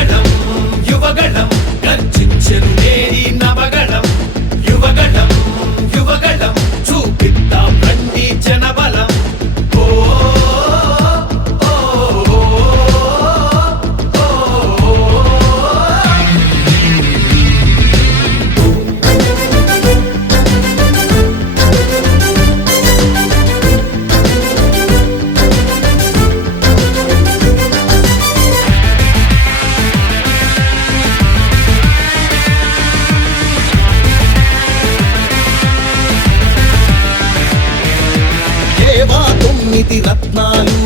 యువగళం యువగళం గర్జించెను నేడి నవగళం యువగళం యువగళం చూపిద్దాం రండి జనబలం ఓ తొమ్మిది రత్నాలు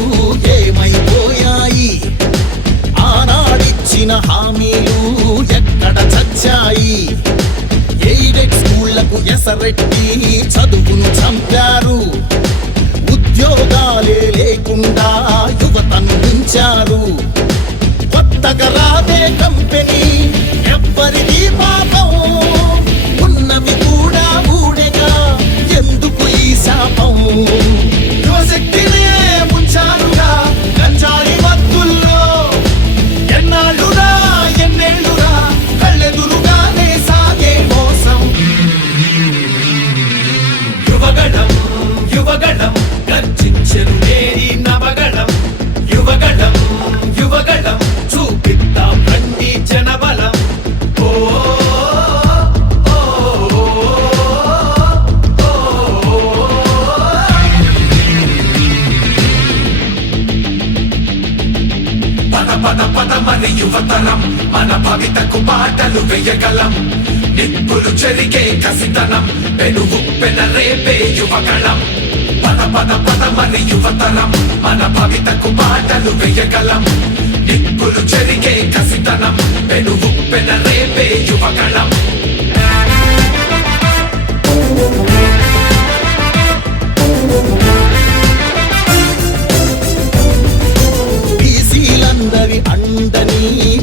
ఏమైపోయాయి ఆనాడిచ్చిన హామీలు ఎక్కడ చచ్చాయి ఎయిడెడ్ స్కూళ్లకు ఎసరెట్టి చదువును చంపారు ఉద్యోగాలే లేకుండా యువతను ఉంచారు కొత్తగా రాదే కంపెనీ ఎవ్వరిది పాపం ఉన్నవి కూడా ఊడెగా ఎందుకు ఈ శాపం యువశక్తినే ముంచారుగా గంజాయి మత్తుల్లో ఎన్నాళ్ళురా ఎన్నేళ్ళురా కళ్ళెదురుగానే సాగే మోసం యువగళం యువగళం గర్జించెను నేడి నవగళం యువగళం యువగళం చూపిద్దాం రండి జనబలం ఓ పద పద మన యువతరం మన భవితకు పాటలు వేయగలం నిప్పులు చెరిగే కసితనం పెనుగు పెనరేపే యువగళం పద మన యువతరం మన భవితకు పాటలు వేయగలం నిప్పులు చెరిగే కసితనం పెనుగు పెనరేపే యువగళం బీసీలందరి అండని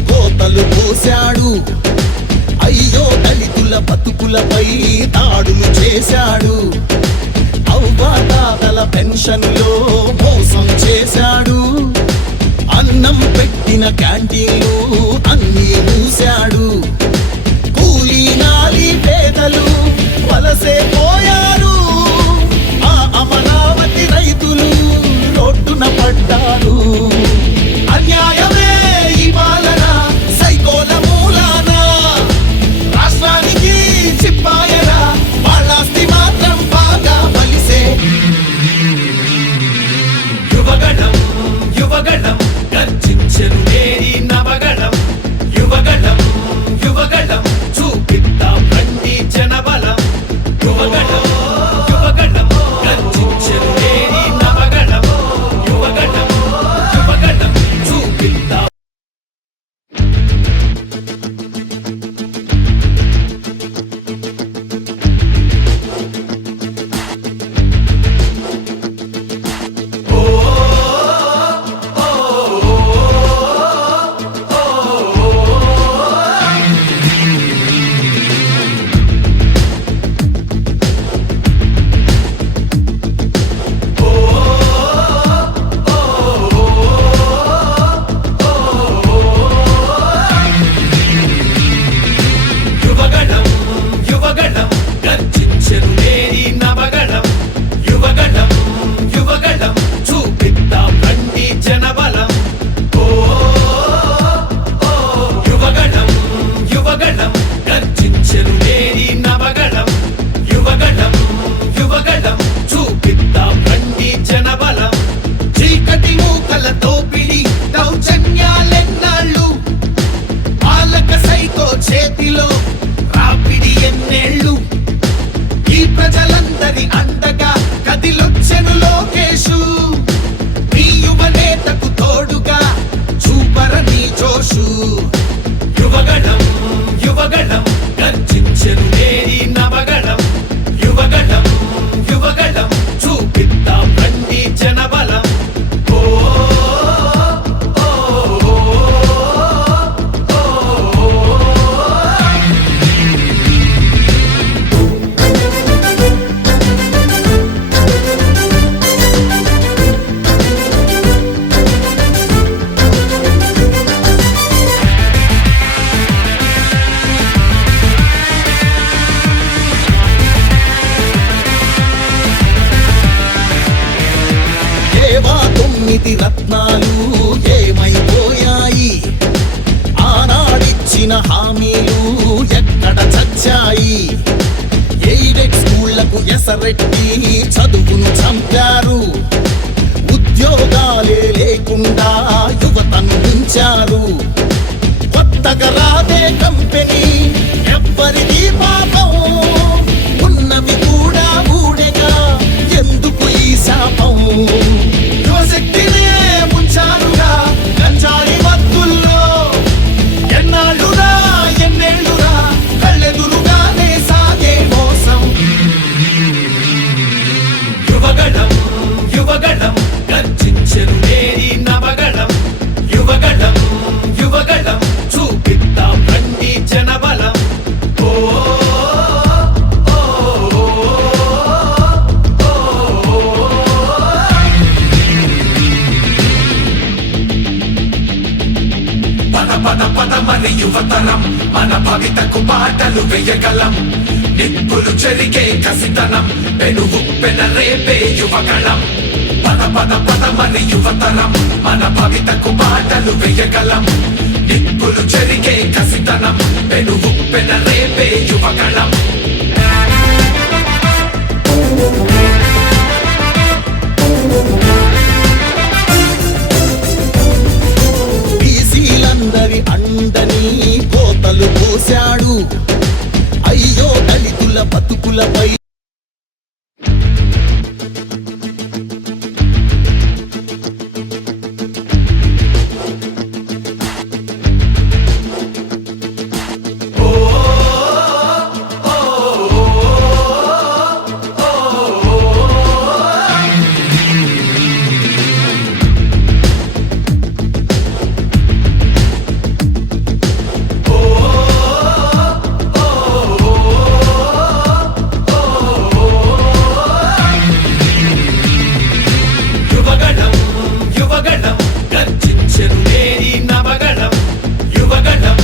కోతలు పోశాడు అయ్యో దళితుల బతుకులపై దాడులు చేశాడు అవ్వాతాతల పెన్షన్లో మోసం చేశాడు అన్నం పెట్టిన క్యాంటీన్లు అన్నీ మూశాడు కూలీ నాలి పేదలు వలసే పోయారు ఆ అమరావతి రైతులు రోడ్డున పడ్డారు అన్యాయమే ఈ పాలన సైకోల మూలాన రాష్ట్రానికి చిప్పాయరా వాళ్ళాస్తి మాత్రం బాగా బలిసే యువగళం యువగళం గర్జించెను నేడి నవగళం యువగళం యువగళం చూపిద్దాం రండి జనబలం యువగళం తొమ్మిది రత్నాలు ఏమైపోయాయి? ఆనాడిచ్చిన హామీలు ఎక్కడ చచ్చాయి? ఎయిడెడ్ స్కూళ్లకు ఎసరెట్టి చదువును చంపారు. ఉద్యోగాలే లేకుండా యువతను ఉంచారు. కొత్తగా రాదే కంపెనీ ఎవ్వరిది పాపం, ఉన్నవి కూడా ఊడెగా ఎందుకు ఈ శాపం? యువశక్తినే ముంచారుగా గంజాయి మత్తుల్లో, ఎన్నాళ్ళురా ఎన్నేళ్ళురా కళ్ళెదురుగానే సాగే మోసం. యువగళం యువగళం గర్జించెను నేడి నవగళం. యువగళం యువగళం చూపిద్దాం రండి జనబలం. ఓ పద పద పద మరి యువతరం, మన భవితకు బాటలు వేయగలం. నిప్పులు చెరిగే కసితనం, పెనుగు పెనరేపే యువగళం. పద పద పద మరి యువతరం, మన భవితకు బాటలు వేయగలం. నిప్పులు చెరిగే కసితనం, పెనుగు పెనరేపే యువగళం. బీసీలందరి అండని కోతలు పోశాడు. అయ్యో దళితుల బతుకులపై యువగళం యువగళం గర్జించెను నేడి నవగళం. యువగళం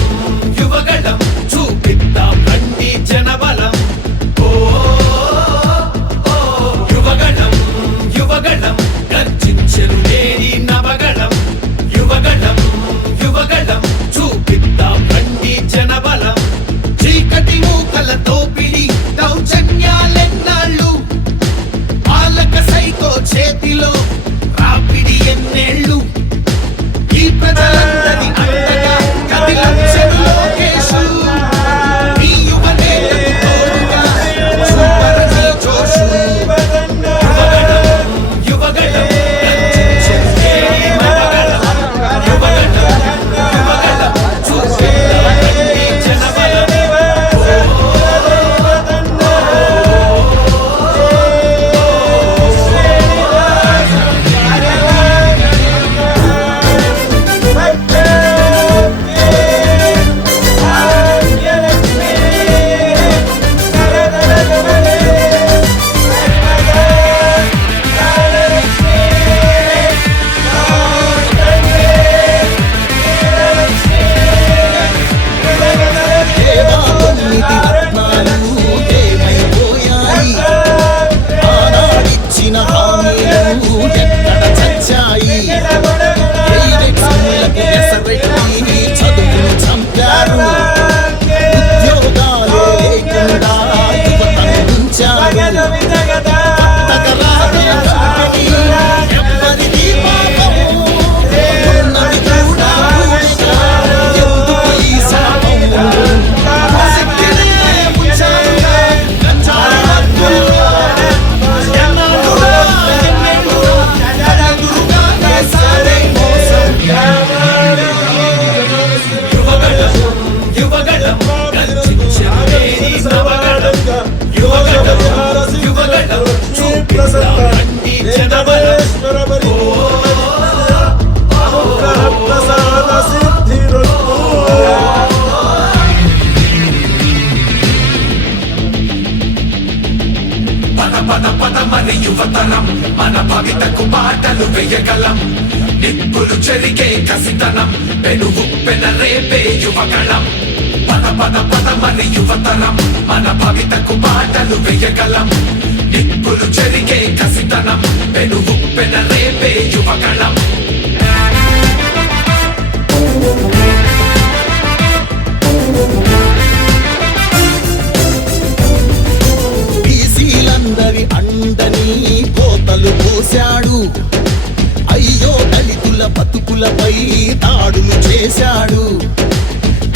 యువగళం చూపిద్దాం రండి జనబలం. ఓ యువగళం యువగళం గర్జించెను నేడి నవగళం. యువగళం యువగళం చూపిద్దాం రండి జనబలం. చీకటి మూకల తోపిడి దౌర్జన్యాలెన్నాళ్ళు, పాలక సైకో చేతిలో రాపిడి ఎన్నేళ్ళు. ఈ ప్రజలందరి అండగా కదిలొచ్చెను లోకేశు, ఈ యువ నేతకు తోడుగా చూపరని జోషు. యువగళం యువగళం గర్జించెను నేడి నవగళం. యువగళం యువగళం చూపిద్దాం రండి జనబలం. దేవా తొమ్మిది రత్నాలు ఏమైపోయాయి? ఆనాడిచ్చిన హామీలు ఎక్కడ చచ్చాయి? ఎయిడెడ్ స్కూళ్లకు ఎసరెట్టి చదువును చంపారు. ఉద్యోగాలే లేకుండా యువతను ఉంచారు. కొత్తగా రాదే కంపెనీ ఎవ్వరిది పాపం, ఉన్నవి కూడా ఊడెగా ఎందుకు ఈ శాపం? యువశక్తినే ముంచారుగా గంజాయి మత్తుల్లో, ఎన్నాళ్ళురా ఎన్నేళ్ళురా కళ్ళెదురుగానే సాగే మోసం. యువగళం యువగళం గర్జించెను నేడి నవగళం. యువగళం యువగళం చూపిద్దాం రండి జనబలం. పద పద పద మరి యువతరం, మన భవితకు బాటలు వేయగలం. నిప్పులు చెరిగే కసితనం, పెనుగు పెనరేపే యువగళం. పద పద పద మరి యువతరం, మన భవితకు బాటలు వేయగలం. నిప్పులు చెరిగే కసితనం, పెనుగు పెనరేపే రేపే యువగళం బీసీలందరి అండని కోతలు పోశాడు. అయ్యో దళితుల బతుకులపై దాడులు చేశాడు.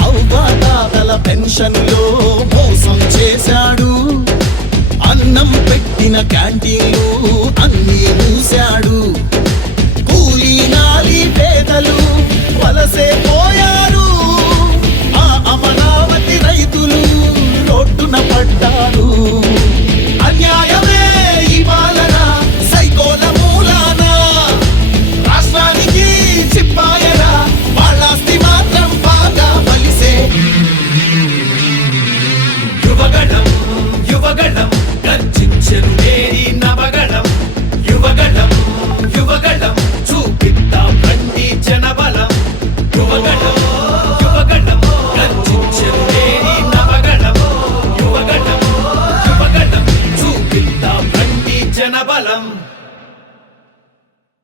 అవ్వాతాతల పెన్షన్లో మోసం చేశాడు. అన్నం పెట్టిన క్యాంటీన్లు అన్నీ